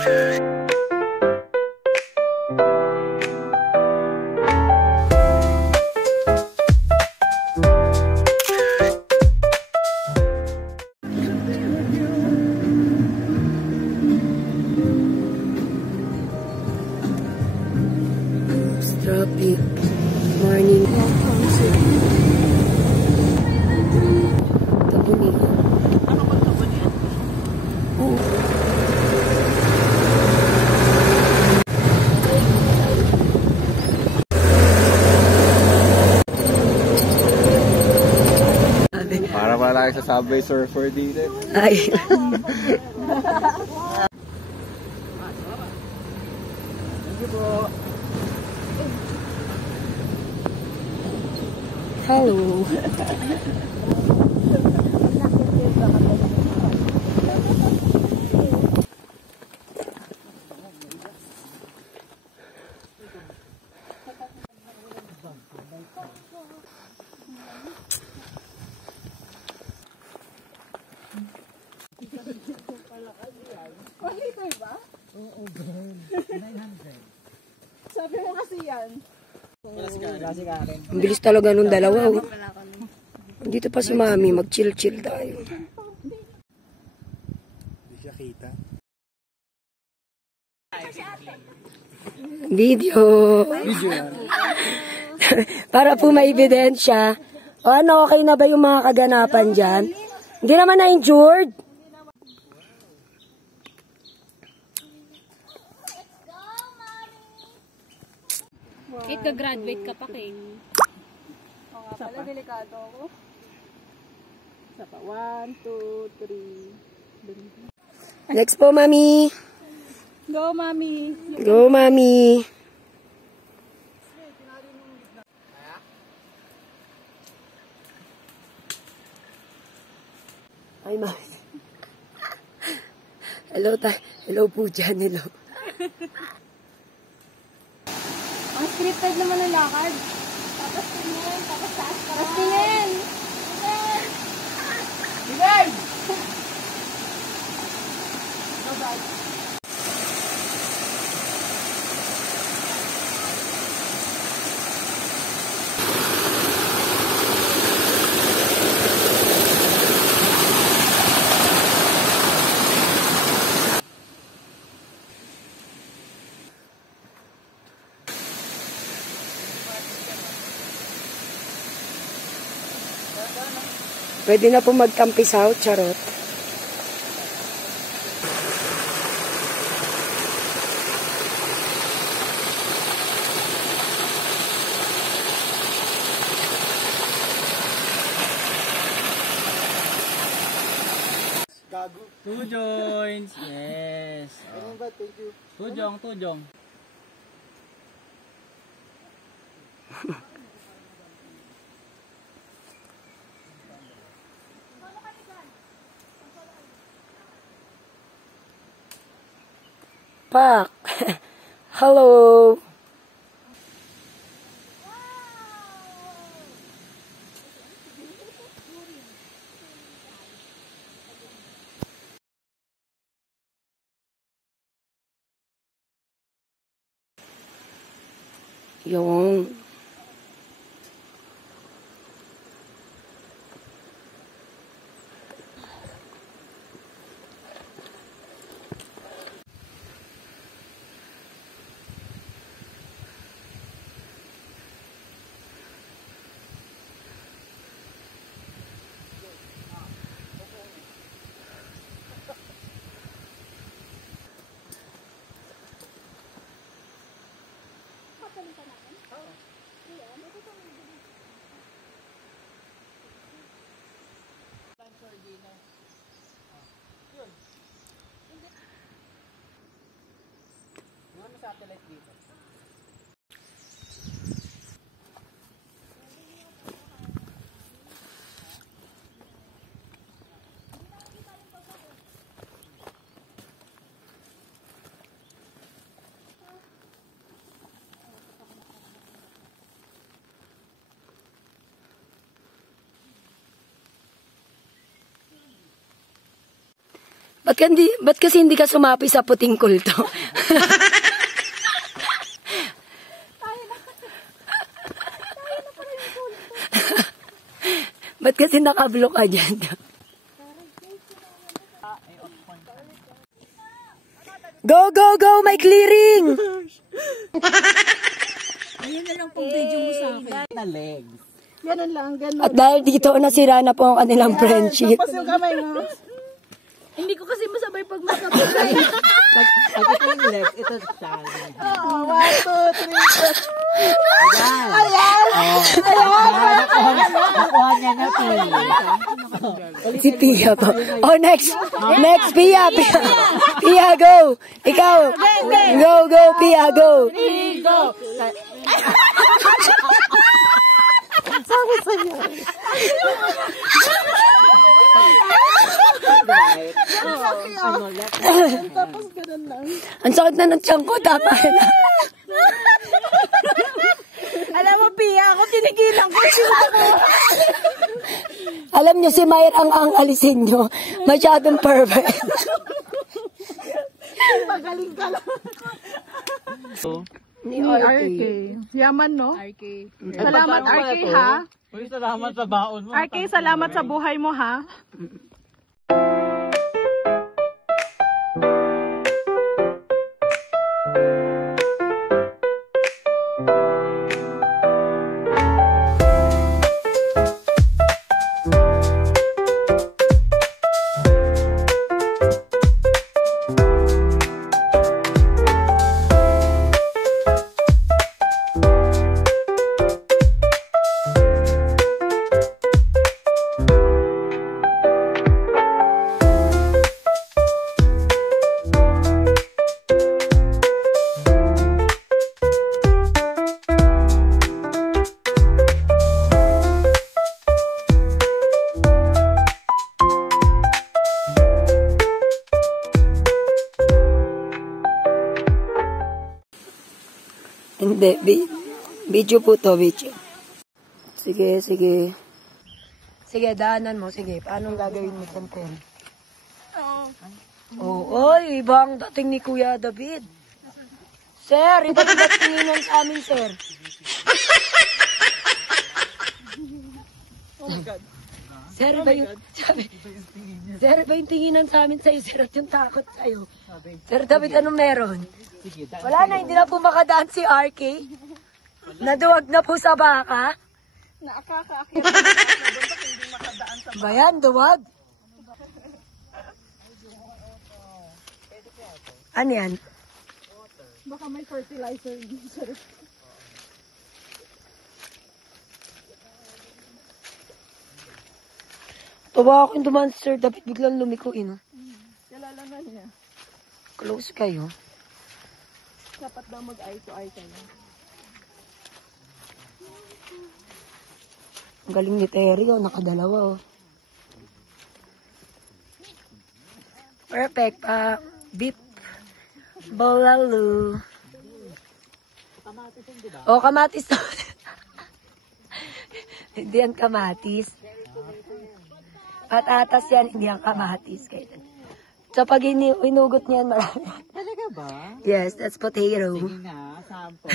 Traffic. Morning. Tabuni. Ano ba tabuni yan? Oo. Para wala kayo sa Subway Surfer dito. Ay. Hello. Sabi mo kasi yan. Ang bilis talaga nung dalawa. Oh. Dito pa si Mami, mag-chill-chill tayo. Hindi siya kita. Video. Para po may ebidensya. O ano, okay na ba yung mga kaganapan dyan? Hindi naman na-injured. Kahit ka-graduate ka pa, King. Oo nga pala, delikado ako. Isa pa. 1, 2, 3. Next po, Mami. Go, Mami. Go, Mami. Ay, Mami. Hello, hello po dyan, hello. Ang scripted naman ang lakad. Tapos tingin, tapos taas ka. Tapos tingin. Bigay! Pwede na po magkampisaw, charot. Gago. Two joints. Yes. Ganun ba? Thank you. Tujong. Pak. Hello. Yung Satellite dito. Ba't kasi hindi ka sumapi sa puting kulto? Ba't kasi nakablock ka dyan? Go, go, go! May clearing! Ayun na lang pang video mo sa akin. Na legs. Ganun lang, ganun. At dahil dito nasira na po ang kanilang friendship. Tapos yung kamay mo. Hindi ko kasi masabay pag masabay. Pag ito yung left, ito sa Oo, 1, 2, 3, 4. Ayan! Nakuha niya na po. Si Pia po. Oh, next! Next, Pia! Pia, go! Ikaw! Go, go, Pia, go! Go! Sabi sa'yo. Tapos ganun lang. Ang sakit na ng tiyan ko, tama na. Alam mo, Pia, ako tinigilan ko sila ko. Alam niyo, si Mayra ang alisin niyo. Masyadong perfect. Magaling ka lang. Ni RK. Yaman, no? RK. Salamat, RK, ha? Uy, salamat sa baon mo. RK, salamat sa buhay mo, ha? Hindi, video po to, video. Sige, sige. Sige, daanan mo, sige. Paano gagawin mo sa pen? Oo. Oy, iba ang dating ni Kuya David. Sir, iba ang datinginan sa amin, sir. Oh my God. Sir, iba yung, sir, iba yung tinginan sa amin sa'yo, sir, at yung takot sa'yo. Sir David, anong meron? Wala na, hindi na po makadaan si RK. Naduwag na po sa baka. Nakakaakyat na hindi makadaan sa Bayan, duwag. Ano yan? baka may fertilizer dito. Tawa ako yung dumaan, Sir David, biglang lumiko, Kilala na niya. Close kayo. Dapat daw mag-eye to eye kayo. Ang galing ni Terry, nakadalawa, Perfect, beep. Bolalu. Kamatis to. Hindi yan kamatis. Patatas yan, hindi yan kamatis. So pag inugot niyan, marami. Talaga ba? Yes, that's potato. Sige nga, sample.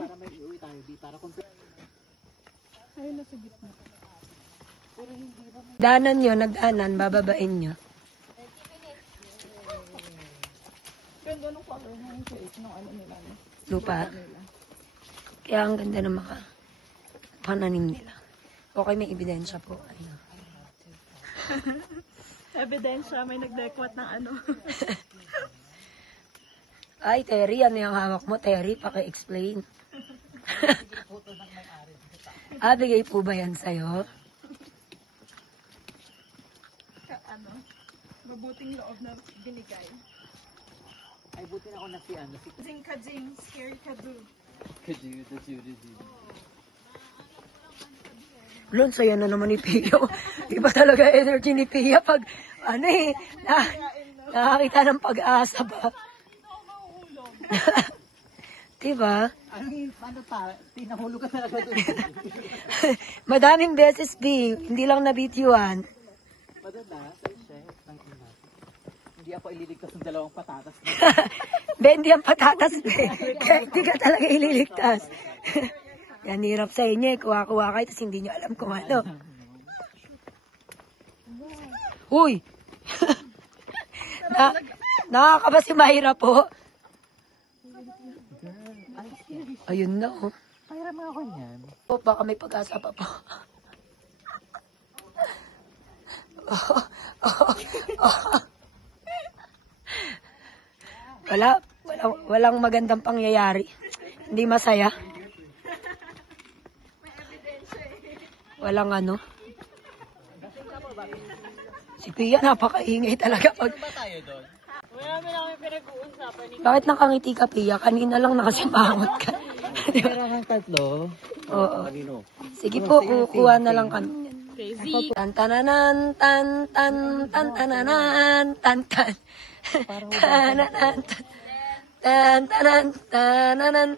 Para may iuwi tayo, para kung... Ayun na sa gitna. Danan nyo, nagdanan, bababain nyo. Ganda nung color ng plate nung ano nila. Lupa. Kaya ang ganda ng pananim nila. Okay, may ebidensya po. Ayun. Ebidensya, may nagdekwat ng ano. Ay, Terry, ano yung hawak mo? Terry, paki-explain. Bigay po ba yan sa'yo? Ano? Mabuting loob na binigay. Ay, buti na ako na si ano. Kajing, scary kadu. Lon, saya na naman ni Pio. Iba talaga energy ni Pia pag, nakakita ng pag-asa ba? Diba? Ano pa? Tinahulog ka talaga doon. Madaming beses, B. Hindi lang nabitiwan. Madala, sa chef, ng ina. Hindi ako ililigtas ng dalawang patatas. Bendi ang patatas, be. Kaya hindi ka talaga ililigtas. Yan, hirap sa inyo eh. Kuha-kuha kayo, tapos hindi nyo alam kung ano. Uy! Nakakaba si Mayra po. Ayun na, oh. Kaya mga ako niyan. Oh, baka may pag-asa pa po. Walang magandang pangyayari. Hindi masaya. Walang ano. Si Pia napakaingay talaga pag... Bakit nakangiti ka, Pia? Kanina lang nakasimangot ka. Pero ang tatlo. Oo. Sige po, kukuha na lang kami. Tan tananan tan tan tan tananan tan tan tananan tan tanan tananan.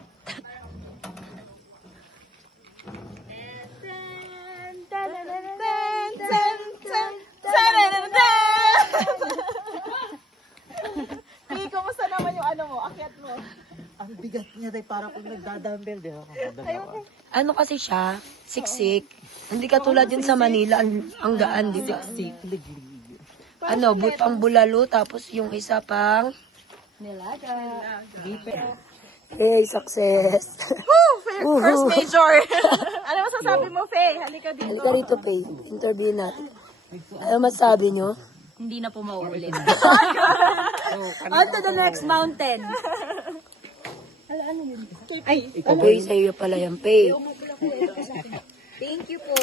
Hey, kumusta naman yung ano mo, akyat mo? Ang bigat niya dahil parang kung nagdadumbbell. Di ba? Ano kasi siya? Siksik. Hindi katulad yun sa Manila, ang gaan, di ba? Ano, butang bulalo, tapos yung isa pang... Nilaga. Hey, success! First major. Ano masasabi mo, Faye? Halika dito. Halika rito, Pay. Interview natin. Ano masabi nyo? Hindi na po mauulit. On to the next mountain. Pay, sa iyo pala yan, Pay. Thank you po.